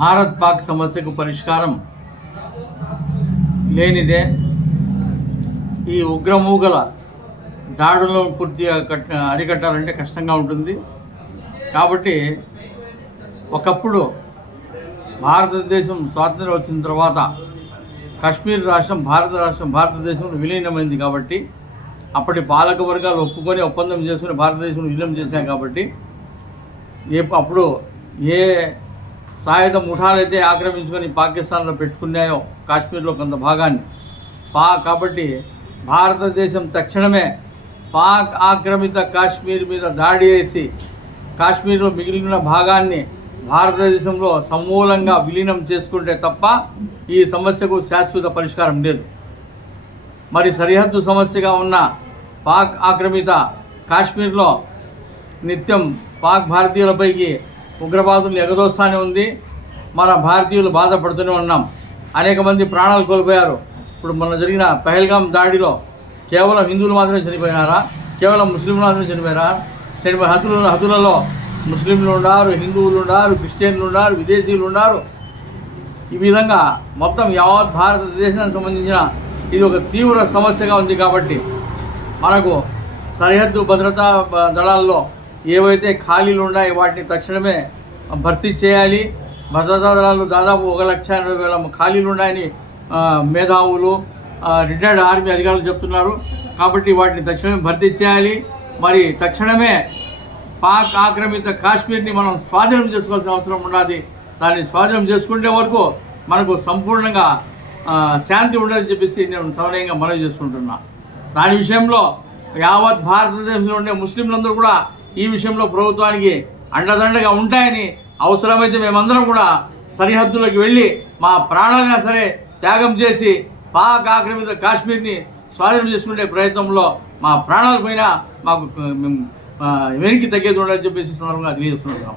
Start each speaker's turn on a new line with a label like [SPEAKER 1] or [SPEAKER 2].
[SPEAKER 1] భారత్ పాక్ సమస్యకు పరిష్కారం లేనిదే ఈ ఉగ్రమూగల దాడులను పూర్తిగా కట్ అరికట్టాలంటే కష్టంగా ఉంటుంది. కాబట్టి ఒకప్పుడు భారతదేశం స్వాతంత్రం వచ్చిన తర్వాత కాశ్మీర్ రాష్ట్రం భారత రాష్ట్రం భారతదేశంలో విలీనమైంది కాబట్టి అప్పటి పాలక వర్గాలు ఒప్పుకొని ఒప్పందం చేసుకుని భారతదేశంలో విలీనం చేశాం కాబట్టి ఏ అప్పుడు ఏ సాయుధ ముఠాలైతే ఆక్రమించుకొని పాకిస్తాన్లో పెట్టుకున్నాయో కాశ్మీర్లో కొంత భాగాన్ని. పా కాబట్టి భారతదేశం తక్షణమే పాక్ ఆక్రమిత కాశ్మీర్ మీద దాడి చేసి కాశ్మీర్లో మిగిలిన భాగాన్ని భారతదేశంలో సమూలంగా విలీనం చేసుకుంటే తప్ప ఈ సమస్యకు శాశ్వత పరిష్కారం లేదు. మరి సరిహద్దు సమస్యగా ఉన్న పాక్ ఆక్రమిత కాశ్మీర్లో నిత్యం పాక్ భారతీయులపైకి ఉగ్రవాదులు ఎగదోస్తానే ఉంది. మన భారతీయులు బాధపడుతూనే ఉన్నాం. అనేక మంది ప్రాణాలు కోల్పోయారు. ఇప్పుడు మొన్న జరిగిన పహల్గాం దాడిలో కేవలం హిందువులు మాత్రమే చనిపోయినారా? కేవలం ముస్లింలు మాత్రమే చనిపోయారా? చనిపోయిన హతులు హతులలో ముస్లింలు ఉన్నారు హిందువులు ఉన్నారు క్రిస్టియన్లు ఉన్నారు విదేశీయులు ఉన్నారు ఈ విధంగా మొత్తం యావత్ భారతదేశానికి సంబంధించిన ఇది ఒక తీవ్ర సమస్యగా ఉంది కాబట్టి మనకు సరిహద్దు భద్రతా దళాల్లో ఏవైతే ఖాళీలు ఉన్నాయో వాటిని తక్షణమే భర్తీ చేయాలి. భద్రతాదారులు దాదాపు ఒక లక్ష ఎనభై వేల ఖాళీలు ఉన్నాయని మేధావులు రిటైర్డ్ ఆర్మీ అధికారులు చెప్తున్నారు. కాబట్టి వాటిని తక్షణమే భర్తీ చేయాలి. మరి తక్షణమే పాక్ ఆక్రమిత కాశ్మీర్ని మనం స్వాధీనం చేసుకోవాల్సిన అవసరం ఉన్నది. దాన్ని స్వాధీనం చేసుకునే వరకు మనకు సంపూర్ణంగా శాంతి ఉండదని చెప్పేసి నేను సవనీయంగా మనవి చేసుకుంటున్నా. దాని విషయంలో యావత్ భారతదేశంలో ఉండే ముస్లింలందరూ కూడా ఈ విషయంలో ప్రభుత్వానికి అండదండగా ఉంటాయని అవసరమైతే మేమందరం కూడా సరిహద్దులోకి వెళ్ళి మా ప్రాణాలైనా సరే త్యాగం చేసి పాక్ ఆక్రమిత కాశ్మీర్ని స్వాధీనం చేసుకునే ప్రయత్నంలో మా ప్రాణాల పైన మాకు వెనక్కి తగ్గేది ఉండదని చెప్పేసి సందర్భంగా తెలియజేస్తున్నాం.